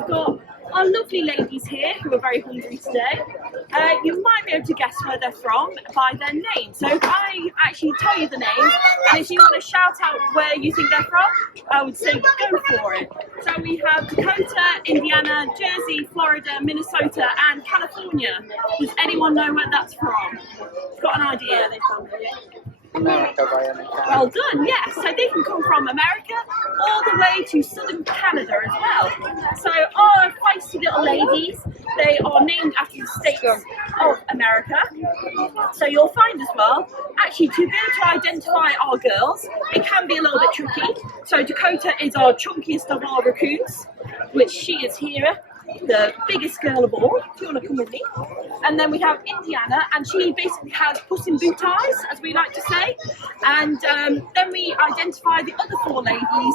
I've got our lovely ladies here who are very hungry today. You might be able to guess where they're from by their name. So if I actually tell you the names, and if you want to shout out where you think they're from, I would say go for it. So we have Dakota, Indiana, Jersey, Florida, Minnesota, and California. Does anyone know where that's from? Got an idea? America by any chance? Well done, yes. So they can come from America all the way to southern Canada as well. So our feisty little ladies, they are named after the states of America. So you'll find as well, actually to be able to identify our girls, it can be a little bit tricky. So Dakota is our chunkiest of our raccoons, which she is here, the biggest girl of all, if you want to come with me. And then we have Indiana, and she basically has puss in boot eyes, as we like to say. And then we identify the other four ladies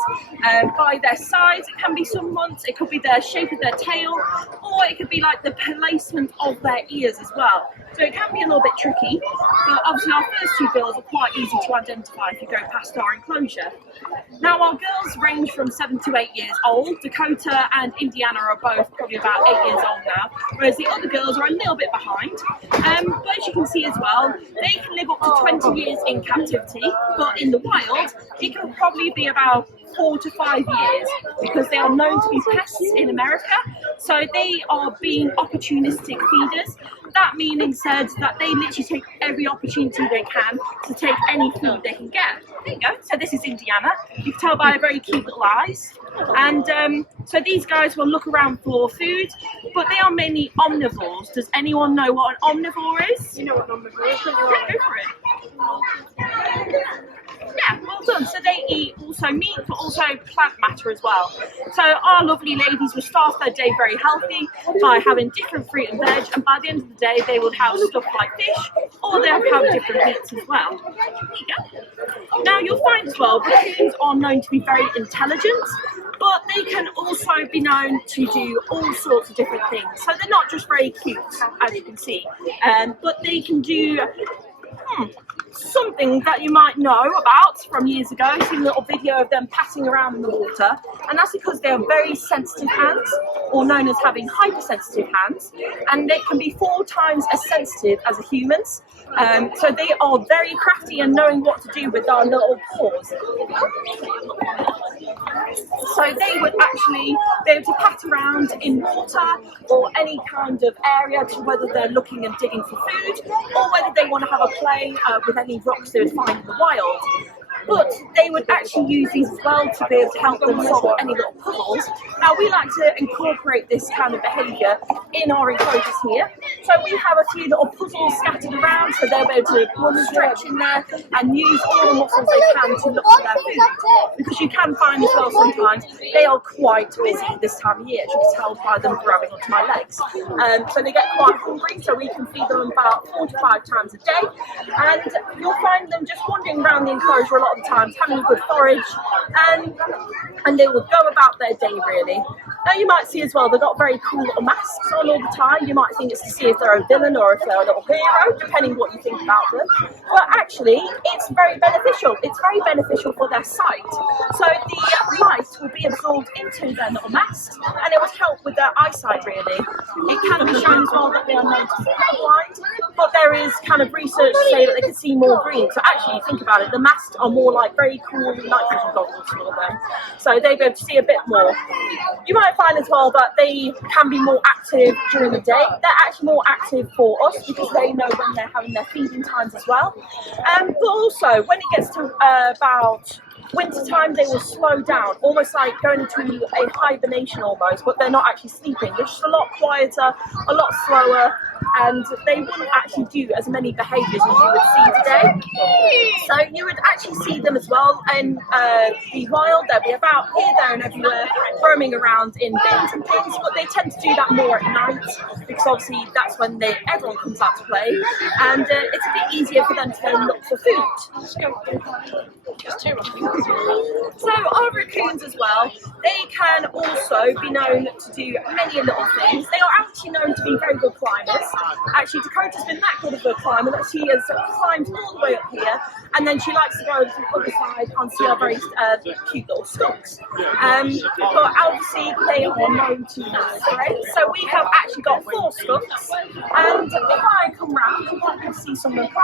by their size. It can be someone's, it could be the shape of their tail, or it could be like the placement of their ears as well. So it can be a little bit tricky, but obviously our first two girls are quite easy to identify if you go past our enclosure. Now our girls range from 7 to 8 years old. Dakota and Indiana are both probably about 8 years old now, whereas the other girls are a little bit behind. But as you can see as well, they can live up to 20 years in captivity, but in the wild, it can probably be about 4 to 5 years because they are known to be pests in America. So they are being opportunistic feeders. That meaning said that they literally take every opportunity they can to take any food they can get. There you go. So this is Indiana. You can tell by her very cute little eyes. And so these guys will look around for food, but they are mainly omnivores. Does anyone know what an omnivore is? You know what an omnivore is? Yeah, go for it. Yeah, well done. So they eat also meat, but also plant matter as well. So our lovely ladies will start their day very healthy by having different fruit and veg, and by the end of the day they will have stuff like fish, or they'll have different meats as well. There you go. Now you'll find as well, raccoons are known to be very intelligent, but they can also be known to do all sorts of different things. So they're not just very cute, as you can see, but they can do something that you might know about from years ago. I've seen a little video of them passing around in the water, and that's because they have very sensitive hands, or known as having hypersensitive hands, and they can be 4 times as sensitive as a human's. So they are very crafty and knowing what to do with our little paws. So they would actually be able to pat around in water or any kind of area, to whether they're looking and digging for food, or whether they want to have a play with any rocks they would find in the wild. But they would actually use these as well to be able to help them solve any little puzzles. Now we like to incorporate this kind of behaviour in our enclosures here. So we have a few little puzzles scattered around, so they'll be able to run and stretch in there and use all the muscles they can to look for their food. Because you can find as well sometimes they are quite busy this time of year, as you can tell by them grabbing onto my legs. So they get quite hungry, so we can feed them about 4 to 5 times a day. And you'll find them just wandering around the enclosure a lot of the times, having a good forage, and they will go about their day really. Now you might see as well, they've got very cool little masks on all the time. You might think it's to see if they're a villain or if they're a little hero, depending what you think about them. But actually, it's very beneficial. It's very beneficial for their sight. So the light will be absorbed into their little masks, and it will help with their eyesight really. It can be shown as well that they are known to be colorblind, but there is kind of research to say that they can see more green. So actually, think about it, the masks are more like very cool night vision goggles for them. So they'll be able to see a bit more. You might find as well that they can be more active during the day. They're actually more active for us because they know when they're having their feeding times as well. But also, when it gets to about winter time, they will slow down, almost like going into a hibernation almost, but they're not actually sleeping. They're just a lot quieter, a lot slower, and they wouldn't actually do as many behaviours as you would see today. So you would actually see them as well in the wild. They'll be about here, there and everywhere, roaming around in bins and things, but they tend to do that more at night because obviously that's when everyone comes out to play, and it's a bit easier for them to then look for food. So our raccoons as well, they can also be known to do many little things. They are actually known to be very good climbers. Actually, Dakota's been that good of a climber that she has climbed all the way up here, and then she likes to go over to the other side and see our very cute little skunks. But obviously, they are known to migrate, so we have actually got 4 skunks, and if I come round, you can see some of them.